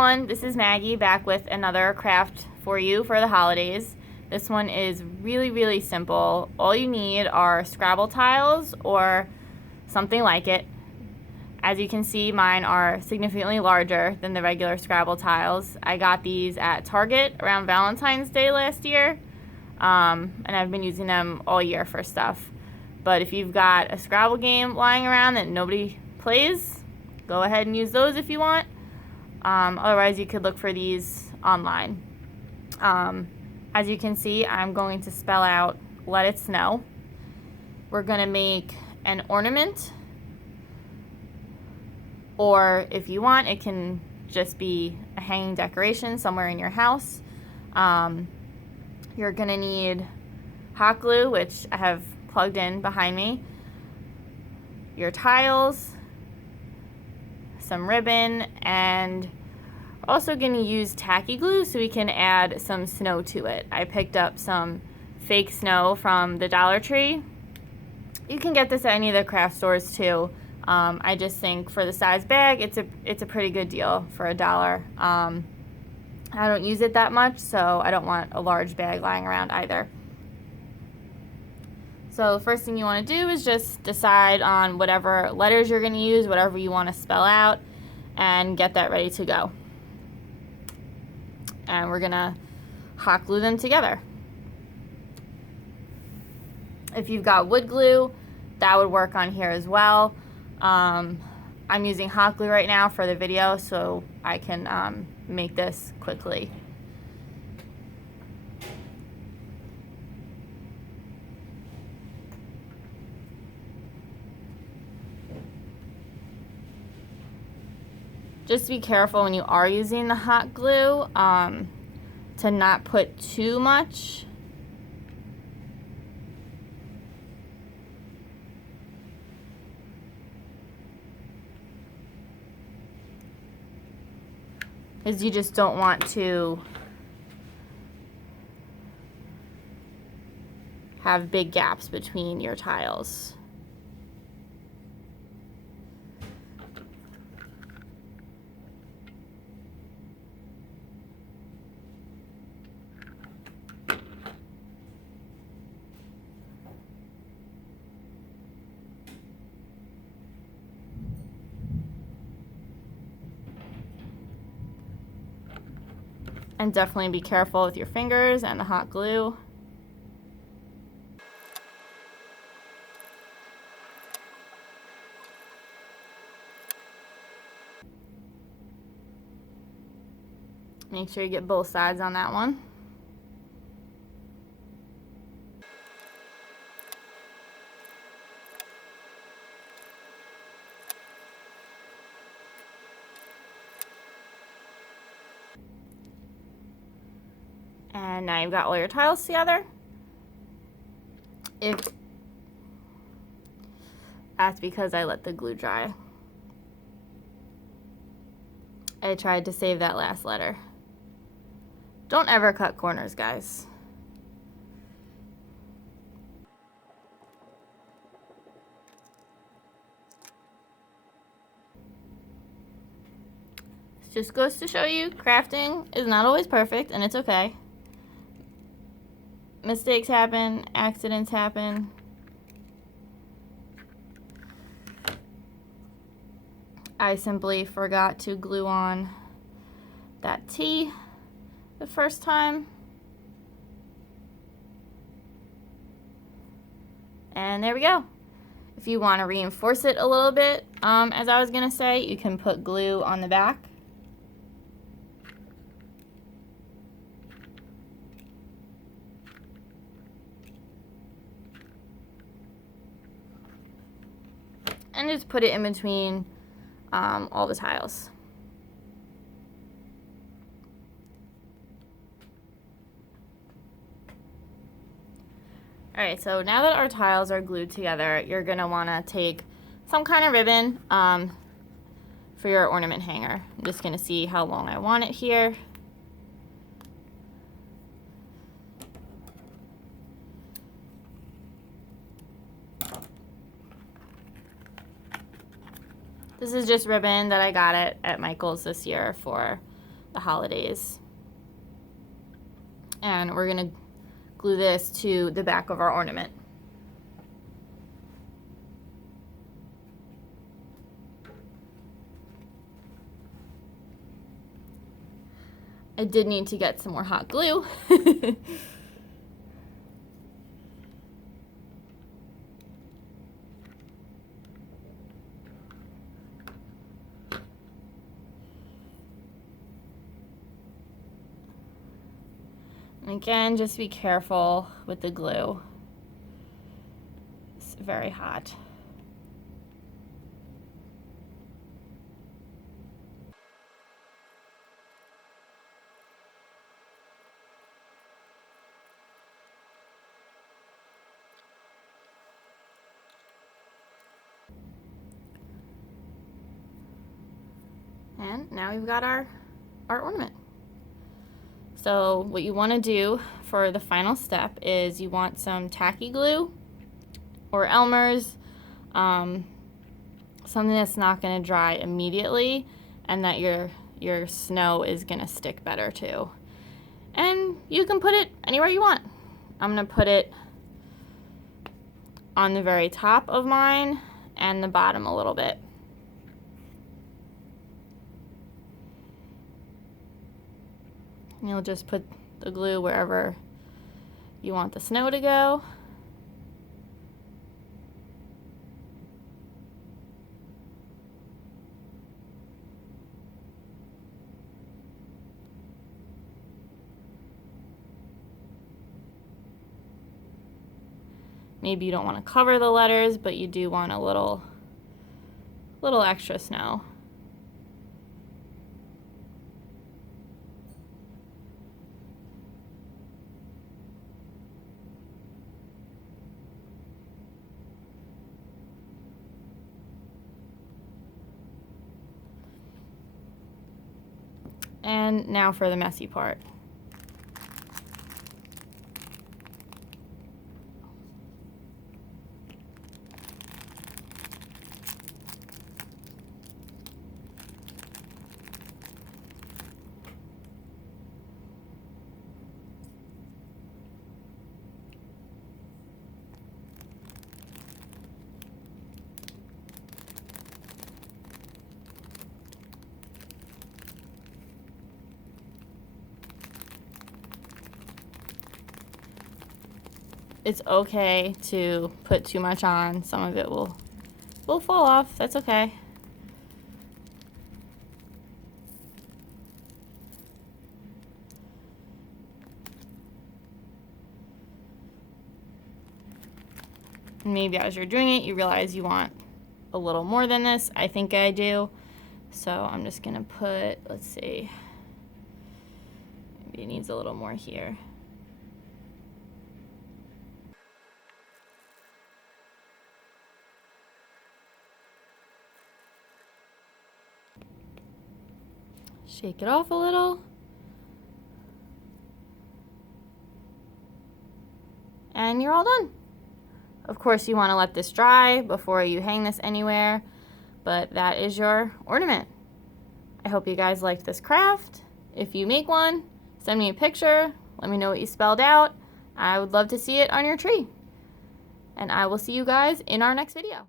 everyone, this is Maggie back with another craft for you for the holidays. This one is really simple. All you need are Scrabble tiles or something like it. As you can see, mine are significantly larger than the regular Scrabble tiles. I got these at Target around Valentine's Day last year, and I've been using them all year for stuff. But if you've got a Scrabble game lying around that nobody plays, go ahead and use those if you want. Otherwise, you could look for these online. As you can see, I'm going to spell out "Let It Snow." We're going to make an ornament, or if you want, it can just be a hanging decoration somewhere in your house. You're going to need hot glue, which I have plugged in behind me, your tiles, some ribbon, and also going to use tacky glue so we can add some snow to it. I picked up some fake snow from the Dollar Tree. You can get this at any of the craft stores too. I just think for the size bag, it's a pretty good deal for $1. I don't use it that much, so I don't want a large bag lying around either. So the first thing you want to do is just decide on whatever letters you're going to use, whatever you want to spell out, and get that ready to go. And we're going to hot glue them together. If you've got wood glue, that would work on here as well. I'm using hot glue right now for the video, so I can make this quickly. Just be careful when you are using the hot glue to not put too much. Because you just don't want to have big gaps between your tiles. And definitely be careful with your fingers and the hot glue. Make sure you get both sides on that one. And now you've got all your tiles together. That's because I let the glue dry. I tried to save that last letter. Don't ever cut corners, guys. It just goes to show you, crafting is not always perfect, and it's okay. Mistakes happen, accidents happen. I simply forgot to glue on that T the first time. And there we go. If you want to reinforce it a little bit, as I was gonna say, you can put glue on the back. And just put it in between all the tiles. Alright, so now that our tiles are glued together, you're going to want to take some kind of ribbon for your ornament hanger. I'm just going to see how long I want it here. This is just ribbon that I got at Michael's this year for the holidays. And we're gonna glue this to the back of our ornament. I did need to get some more hot glue. And again, just be careful with the glue. It's very hot. And now we've got our ornament. So what you want to do for the final step is you want some tacky glue or Elmer's, something that's not going to dry immediately and that your snow is going to stick better to. And you can put it anywhere you want. I'm going to put it on the very top of mine and the bottom a little bit. And you'll just put the glue wherever you want the snow to go. Maybe you don't want to cover the letters, but you do want a little extra snow. And now for the messy part. It's okay to put too much on. Some of it will fall off. That's okay. Maybe as you're doing it, you realize you want a little more than this. I think I do. So I'm just gonna put, let's see, maybe it needs a little more here. Shake it off a little. And you're all done. Of course, you want to let this dry before you hang this anywhere, but that is your ornament. I hope you guys liked this craft. If you make one, send me a picture. Let me know what you spelled out. I would love to see it on your tree. And I will see you guys in our next video.